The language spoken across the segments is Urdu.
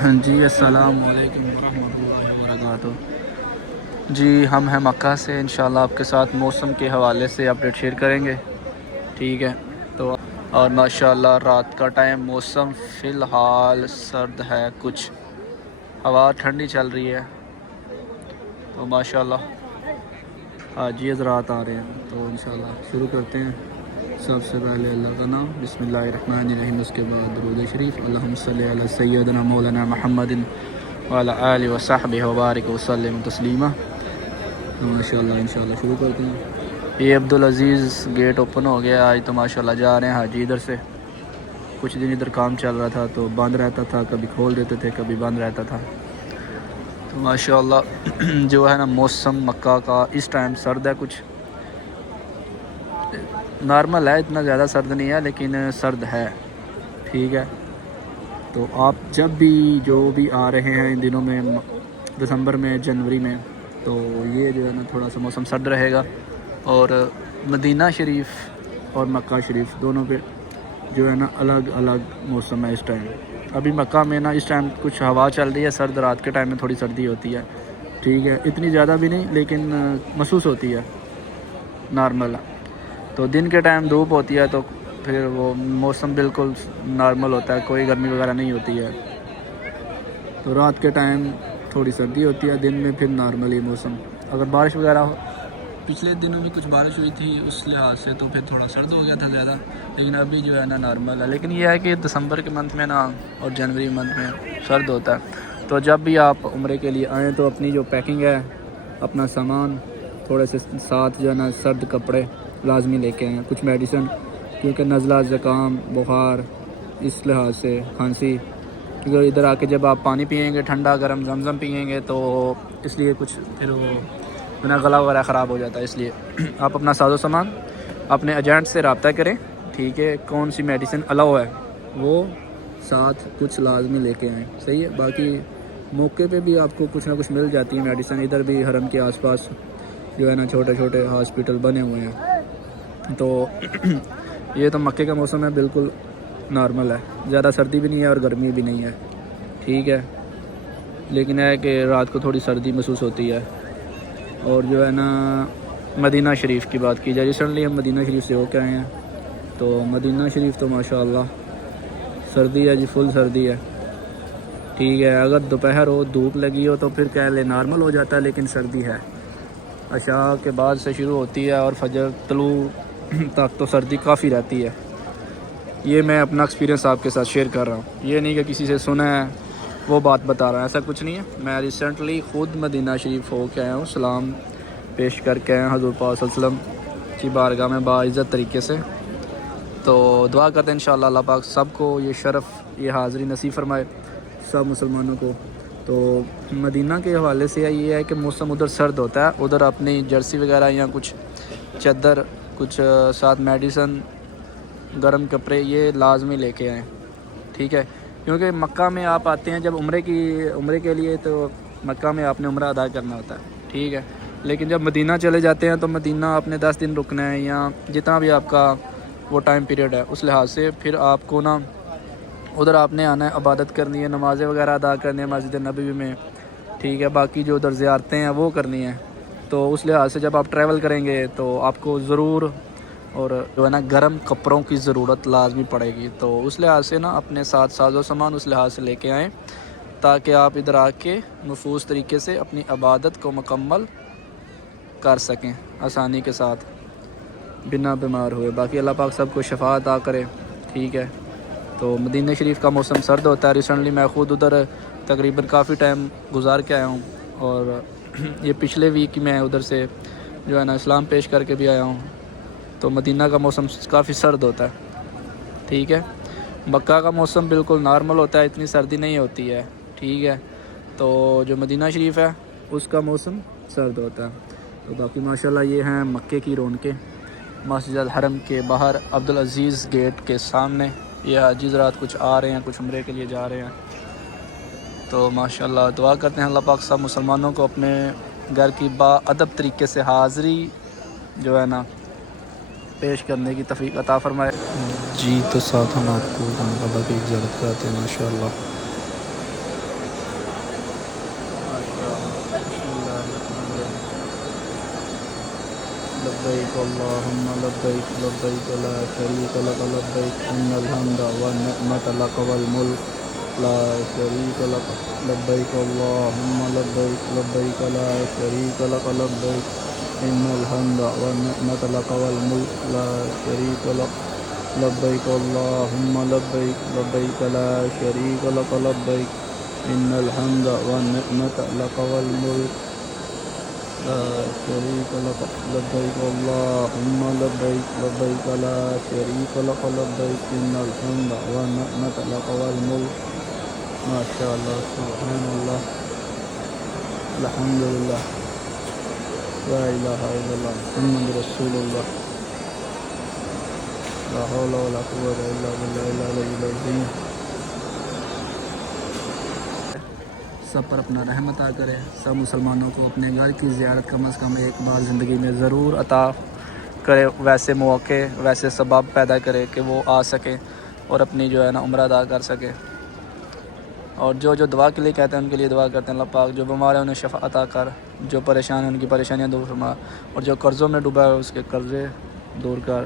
جی السلام علیکم ورحمۃ اللہ وبرکاتہ۔ جی ہم ہیں مکہ سے، انشاءاللہ آپ کے ساتھ موسم کے حوالے سے اپڈیٹ شیئر کریں گے، ٹھیک ہے؟ تو اور ماشاءاللہ رات کا ٹائم موسم فی الحال سرد ہے، کچھ ہوا ٹھنڈی چل رہی ہے، تو ماشاءاللہ حاجی حضرات آ رہے ہیں، تو انشاءاللہ شروع کرتے ہیں۔ سب سے پہلے اللہ کا نام، بسم اللہ الرحمن الرحیم، اس کے بعد درود شریف، اللہم صلی علی سیدنا مولانا محمد وعلی آلہ وصحبہ وبارک وسلم تسلیما۔ تو ماشاءاللہ انشاءاللہ شروع کرتے ہیں۔ یہ عبدالعزیز گیٹ اوپن ہو گیا آج، تو ماشاءاللہ جا رہے ہیں حاجی ادھر سے۔ کچھ دن ادھر کام چل رہا تھا تو بند رہتا تھا، کبھی کھول دیتے تھے کبھی بند رہتا تھا، تو ماشاءاللہ جو ہے نا موسم مکہ کا اس ٹائم سرد ہے، کچھ نارمل ہے، اتنا زیادہ سرد نہیں ہے لیکن سرد ہے، ٹھیک ہے؟ تو آپ جب بھی جو بھی آ رہے ہیں ان دنوں میں، دسمبر میں، جنوری میں، تو یہ جو ہے نا تھوڑا سا موسم سرد رہے گا، اور مدینہ شریف اور مکہ شریف دونوں پہ جو ہے نا الگ الگ موسم ہے اس ٹائم۔ ابھی مکہ میں نا اس ٹائم کچھ ہوا چل رہی ہے سرد، رات کے ٹائم میں تھوڑی سردی ہوتی ہے، ٹھیک ہے؟ اتنی زیادہ بھی نہیں لیکن محسوس ہوتی ہے، نارمل۔ تو دن کے ٹائم دھوپ ہوتی ہے تو پھر وہ موسم بالکل نارمل ہوتا ہے، کوئی گرمی وغیرہ نہیں ہوتی ہے۔ تو رات کے ٹائم تھوڑی سردی ہوتی ہے، دن میں پھر نارمل ہی موسم۔ اگر بارش وغیرہ ہو، پچھلے دنوں بھی کچھ بارش ہوئی تھی اس لحاظ سے تو پھر تھوڑا سرد ہو گیا تھا زیادہ، لیکن ابھی جو ہے نا نارمل ہے۔ لیکن یہ ہے کہ دسمبر کے منتھ میں نا اور جنوری منتھ میں سرد ہوتا ہے، تو جب بھی آپ عمرے کے لیے آئیں تو اپنی جو پیکنگ ہے، اپنا سامان تھوڑے سے ساتھ جو ہے نا سرد کپڑے لازمی لے کے آئیں، کچھ میڈیسن، کیونکہ نزلہ، زکام، بخار، اس لحاظ سے کھانسی، کیونکہ ادھر آ کے جب آپ پانی پئیں گے ٹھنڈا گرم زمزم پئیں گے تو اس لیے کچھ پھر وہ اپنا گلا وغیرہ خراب ہو جاتا ہے، اس لیے آپ اپنا ساز و سامان اپنے ایجنٹ سے رابطہ کریں، ٹھیک ہے؟ کون سی میڈیسن الاؤ ہے وہ ساتھ کچھ لازمی لے کے آئیں، صحیح ہے؟ باقی موقع پہ بھی آپ کو کچھ نہ کچھ مل جاتی ہے میڈیسن، ادھر بھی حرم کے آس پاس جو ہے نا چھوٹے چھوٹے ہاسپٹل بنے ہوئے ہیں، تو یہ تو مکے کا موسم ہے، بالکل نارمل ہے، زیادہ سردی بھی نہیں ہے اور گرمی بھی نہیں ہے، ٹھیک ہے؟ لیکن ہے کہ رات کو تھوڑی سردی محسوس ہوتی ہے۔ اور جو ہے نا مدینہ شریف کی بات کی جائے، ریسنٹلی ہم مدینہ شریف سے ہو کے آئے ہیں، تو مدینہ شریف تو ماشاءاللہ سردی ہے جی، فل سردی ہے، ٹھیک ہے؟ اگر دوپہر ہو دھوپ لگی ہو تو پھر کہہ لے نارمل ہو جاتا ہے، لیکن سردی ہے، عشاء کے بعد سے شروع ہوتی ہے اور فجر طلوع تک تو سردی کافی رہتی ہے۔ یہ میں اپنا ایکسپیرینس آپ کے ساتھ شیئر کر رہا ہوں، یہ نہیں کہ کسی سے سنا ہے وہ بات بتا رہا ہوں، ایسا کچھ نہیں ہے۔ میں ریسنٹلی خود مدینہ شریف ہو کے آیا ہوں، سلام پیش کر کے آیا ہوں حضور پاک صلی اللہ علیہ وسلم کی بارگاہ میں باعزت طریقے سے، تو دعا کرتے ہیں انشاءاللہ اللہ پاک سب کو یہ شرف، یہ حاضری نصیب فرمائے سب مسلمانوں کو۔ تو مدینہ کے حوالے سے یہ ہے کہ موسم ادھر سرد ہوتا ہے، ادھر اپنی جرسی وغیرہ یا کچھ چادر، کچھ ساتھ میڈیسن، گرم کپڑے یہ لازمی لے کے آئیں، ٹھیک ہے؟ کیونکہ مکہ میں آپ آتے ہیں جب عمرے کے لیے، تو مکہ میں آپ نے عمرہ ادا کرنا ہوتا ہے، ٹھیک ہے؟ لیکن جب مدینہ چلے جاتے ہیں تو مدینہ آپ نے 10 دن رکنا ہے یا جتنا بھی آپ کا وہ ٹائم پیریڈ ہے، اس لحاظ سے پھر آپ کو نا ادھر آپ نے آنا ہے، عبادت کرنی ہے، نمازیں وغیرہ ادا کرنی ہے مسجد نبوی میں، ٹھیک ہے؟ باقی جو ادھر زیارتیں ہیں وہ کرنی ہیں، تو اس لحاظ سے جب آپ ٹریول کریں گے تو آپ کو ضرور اور جو ہے نا گرم کپڑوں کی ضرورت لازمی پڑے گی، تو اس لحاظ سے نا اپنے ساتھ ساز و سامان اس لحاظ سے لے کے آئیں تاکہ آپ ادھر آ کے محفوظ طریقے سے اپنی عبادت کو مکمل کر سکیں آسانی کے ساتھ بنا بیمار ہوئے۔ باقی اللہ پاک سب کو شفا عطا کرے، ٹھیک ہے؟ تو مدینہ شریف کا موسم سرد ہوتا ہے، ریسنٹلی میں خود ادھر تقریباً کافی ٹائم گزار کے آیا ہوں، اور یہ پچھلے ویک میں ادھر سے جو ہے نا اسلام پیش کر کے بھی آیا ہوں، تو مدینہ کا موسم کافی سرد ہوتا ہے، ٹھیک ہے؟ مکہ کا موسم بالکل نارمل ہوتا ہے، اتنی سردی نہیں ہوتی ہے، ٹھیک ہے؟ تو جو مدینہ شریف ہے اس کا موسم سرد ہوتا ہے۔ تو باقی ماشاءاللہ یہ ہیں مکے کی رونقیں، مسجد الحرم کے باہر عبدالعزیز گیٹ کے سامنے یہ حاجی حضرات کچھ آ رہے ہیں، کچھ عمرے کے لیے جا رہے ہیں، تو ماشاءاللہ دعا کرتے ہیں اللہ پاک سب مسلمانوں کو اپنے گھر کی با ادب طریقے سے حاضری جو ہے نا پیش کرنے کی توفیق عطا فرمائے۔ جی تو ساتھ ہم آپ کو خانہ کعبہ کی زیارت کراتے ہیں ماشاءاللہ۔ لبیک اللہم لبیک لبیک لا شریک لک لبیک ان الحمد والنعمت لک والملک لا شریک لک لبیک اللہم لبیک لبیک لا شریک لک لبیک ان الحمد والنعمت لک والملک لا شریک لک لبیک اللہم لبیک لبیک لا شریک لک لبیک ان الحمد والنعمت لک والملک لا شریک لک لبیک اللہم لبیک لبیک لا شریک لک لبیک ان الحمد والنعمت لک والملک ماشاء اللہ سبحان اللہ الحمدللہ لا الہ الا اللہ محمد رسول اللہ لا حول ولا قوة الا باللہ العلی العظیم۔ سب پر اپنا رحم عطا کرے، سب مسلمانوں کو اپنے گھر کی زیارت کم از کم ایک بار زندگی میں ضرور عطا کرے، ویسے مواقع ویسے سبب پیدا کرے کہ وہ آ سکے اور اپنی جو ہے نا عمرہ ادا کر سکے۔ اور جو دعا کے لیے کہتے ہیں ان کے لیے دعا کرتے ہیں اللہ پاک جو بیمار ہیں انہیں شفا عطا کر، جو پریشان ہیں ان کی پریشانیاں دور فرما، اور جو قرضوں میں ڈوبا ہے اس کے قرضے دور کر،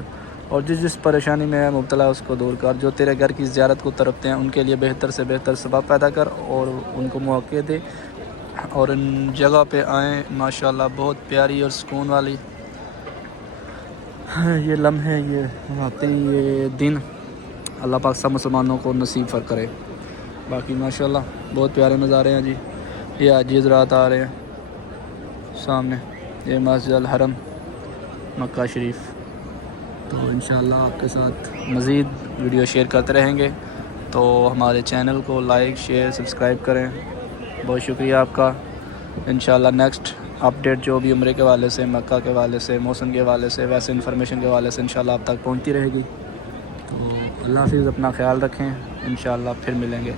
اور جس پریشانی میں ہے مبتلا ہے اس کو دور کر، جو تیرے گھر کی زیارت کو تڑپتے ہیں ان کے لیے بہتر سے بہتر سبب پیدا کر اور ان کو موقع دے اور ان جگہ پہ آئیں۔ ماشاءاللہ بہت پیاری اور سکون والی یہ لمحے، یہ راتیں، یہ دن اللہ پاک سب مسلمانوں کو نصیب فر کرے۔ باقی ماشاءاللہ بہت پیارے نظارے ہیں جی۔ یہ حاجی حضرات آ رہے ہیں سامنے، یہ مسجد الحرم مکہ شریف۔ تو انشاءاللہ آپ کے ساتھ مزید ویڈیو شیئر کرتے رہیں گے، تو ہمارے چینل کو لائک شیئر سبسکرائب کریں۔ بہت شکریہ آپ کا۔ انشاءاللہ نیکسٹ اپڈیٹ جو بھی عمرے کے حوالے سے، مکہ کے حوالے سے، موسم کے حوالے سے، ویسے انفارمیشن کے حوالے سے انشاءاللہ آپ تک پہنچتی رہے گی۔ تو اللہ حافظ، اپنا خیال رکھیں، انشاءاللہ پھر ملیں گے۔